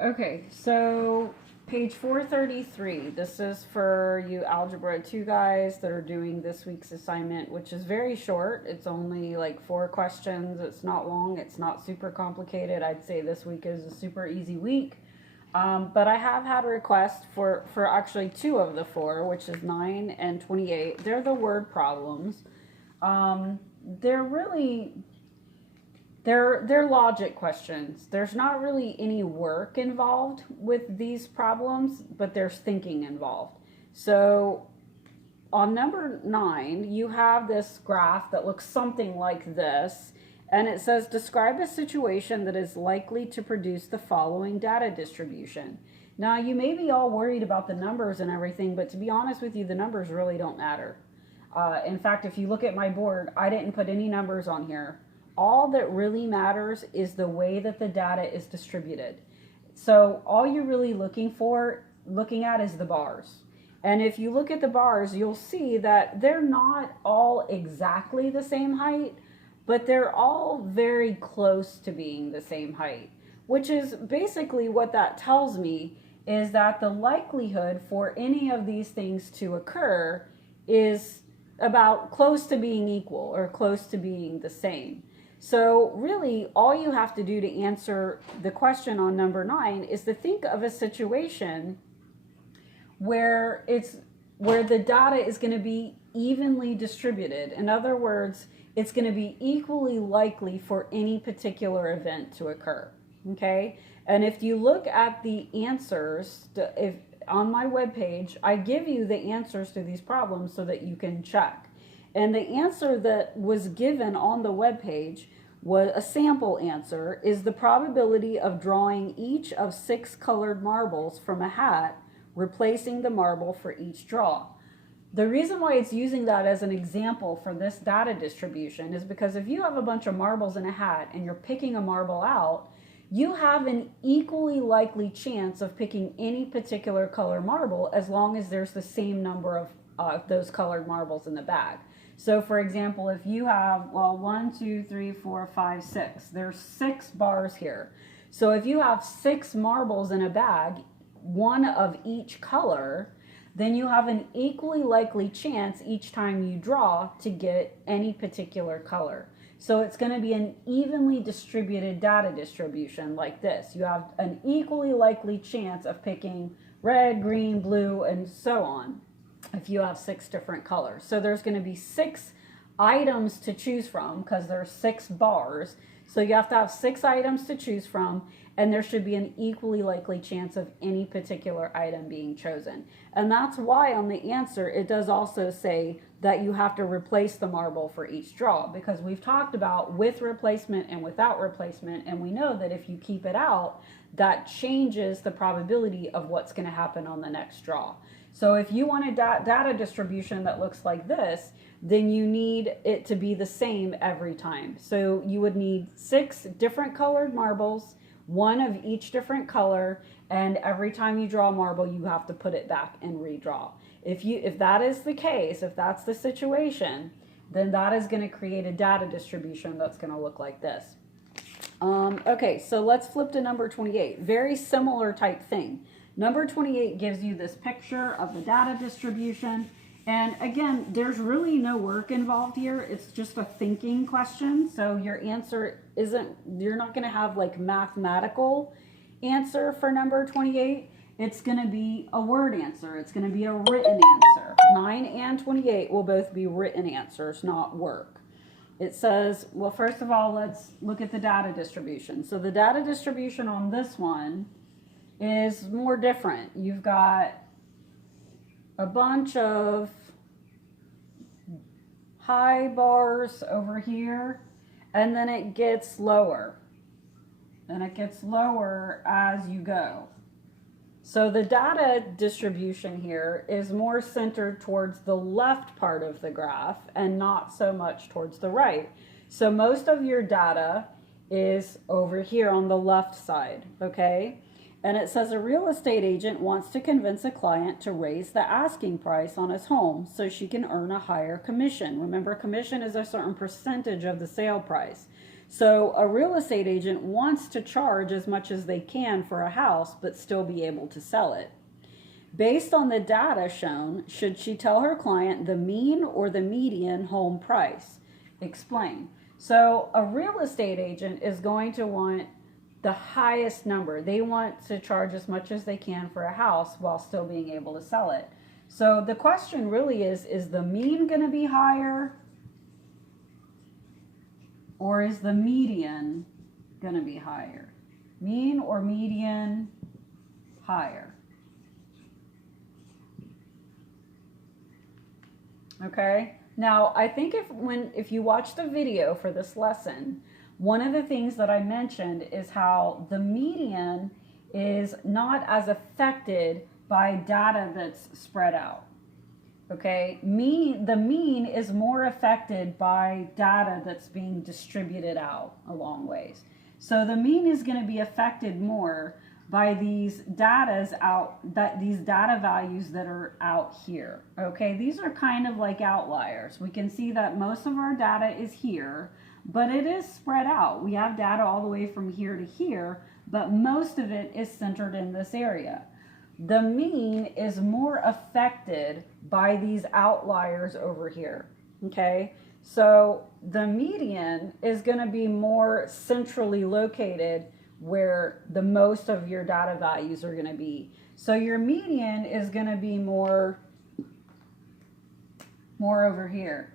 Okay, so page 433. This is for you Algebra 2 guys that are doing this week's assignment, which is very short. It's only like 4 questions. It's not long. It's not super complicated. I'd say this week is a super easy week. But I have had a request for actually 2 of the 4, which is 9 and 28. They're the word problems. They're really they're logic questions. There's not really any work involved with these problems, but there's thinking involved. So on number 9, you have this graph that looks something like this, and it says describe a situation that is likely to produce the following data distribution. Now, you may be all worried about the numbers and everything, but to be honest with you, the numbers really don't matter. In fact, if you look at my board, I didn't put any numbers on here. All that really matters is the way that the data is distributed. So all you're really looking at is the bars. And if you look at the bars, you'll see that they're not all exactly the same height, but they're all very close to being the same height, which is basically what that tells me is that the likelihood for any of these things to occur is about close to being equal or close to being the same. So really, all you have to do to answer the question on number 9 is to think of a situation where the data is going to be evenly distributed. In other words, it's going to be equally likely for any particular event to occur. Okay? And if you look at the answers, if on my webpage, I give you the answers to these problems so that you can check. And the answer that was given on the webpage was a sample answer, is the probability of drawing each of 6 colored marbles from a hat, replacing the marble for each draw. The reason why it's using that as an example for this data distribution is because if you have a bunch of marbles in a hat and you're picking a marble out, you have an equally likely chance of picking any particular color marble as long as there's the same number of those colored marbles in the bag. So for example, if you have, 1, 2, 3, 4, 5, 6, there's 6 bars here. So if you have 6 marbles in a bag, one of each color, then you have an equally likely chance each time you draw to get any particular color. So it's going to be an evenly distributed data distribution like this. You have an equally likely chance of picking red, green, blue, and so on if you have 6 different colors. So there's going to be 6 items to choose from because there's 6 bars. So you have to have 6 items to choose from, and there should be an equally likely chance of any particular item being chosen. And that's why on the answer, it does also say that you have to replace the marble for each draw, because we've talked about with replacement and without replacement, and we know that if you keep it out, that changes the probability of what's going to happen on the next draw. So if you want a data distribution that looks like this, then you need it to be the same every time. So you would need 6 different colored marbles, 1 of each different color, and every time you draw a marble, you have to put it back and redraw. If that is the case, if that's the situation, then that is going to create a data distribution that's going to look like this. Okay, so let's flip to number 28. Very similar type thing. Number 28 gives you this picture of the data distribution. And again, there's really no work involved here. It's just a thinking question. So your answer you're not going to have like mathematical answer for number 28. It's going to be a word answer. It's going to be a written answer. 9 and 28 will both be written answers, not work. It says, well, first of all, let's look at the data distribution. So the data distribution on this one is more different. You've got a bunch of high bars over here, and then it gets lower. And it gets lower as you go. So the data distribution here is more centered towards the left part of the graph and not so much towards the right. So most of your data is over here on the left side, okay? And it says a real estate agent wants to convince a client to raise the asking price on his home so she can earn a higher commission. Remember, commission is a certain percentage of the sale price. So a real estate agent wants to charge as much as they can for a house, but still be able to sell it. Based on the data shown, should she tell her client the mean or the median home price? Explain. So a real estate agent is going to want the highest number. They want to charge as much as they can for a house while still being able to sell it. So the question really is the mean going to be higher, or is the median going to be higher? Mean or median higher? Okay. Now, I think if you watch the video for this lesson, one of the things that I mentioned is how the median is not as affected by data that's spread out. Okay, the mean is more affected by data that's being distributed out a long ways. So the mean is going to be affected more by these data values that are out here. Okay, these are kind of like outliers. We can see that most of our data is here, but it is spread out. We have data all the way from here to here, but most of it is centered in this area. The mean is more affected by these outliers over here. Okay, so the median is going to be more centrally located where the most of your data values are going to be. So your median is going to be more over here.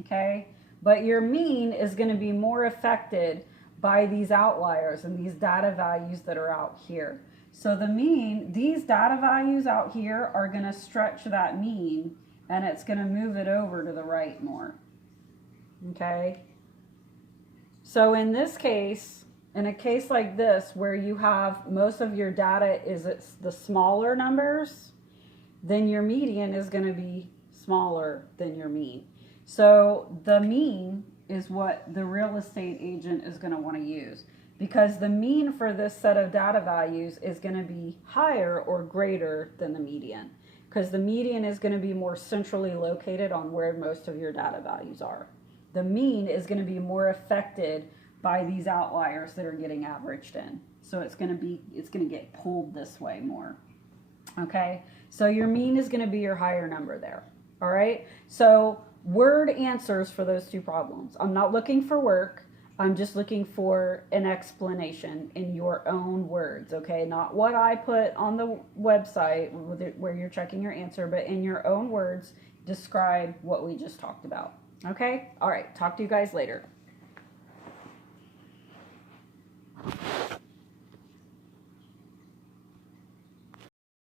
Okay, but your mean is going to be more affected by these outliers and these data values that are out here. So the mean, these data values out here are going to stretch that mean, and it's going to move it over to the right more. Okay, so in this case, in a case like this where you have most of your data is the smaller numbers, then your median is going to be smaller than your mean. So the mean is what the real estate agent is going to want to use, because the mean for this set of data values is going to be higher or greater than the median, because the median is going to be more centrally located on where most of your data values are. The mean is going to be more affected by these outliers that are getting averaged in. So it's going to get pulled this way more. Okay, so your mean is going to be your higher number there. All right, so word answers for those two problems. I'm not looking for work. I'm just looking for an explanation in your own words, okay? Not what I put on the website where you're checking your answer, but in your own words, describe what we just talked about, okay? All right, talk to you guys later.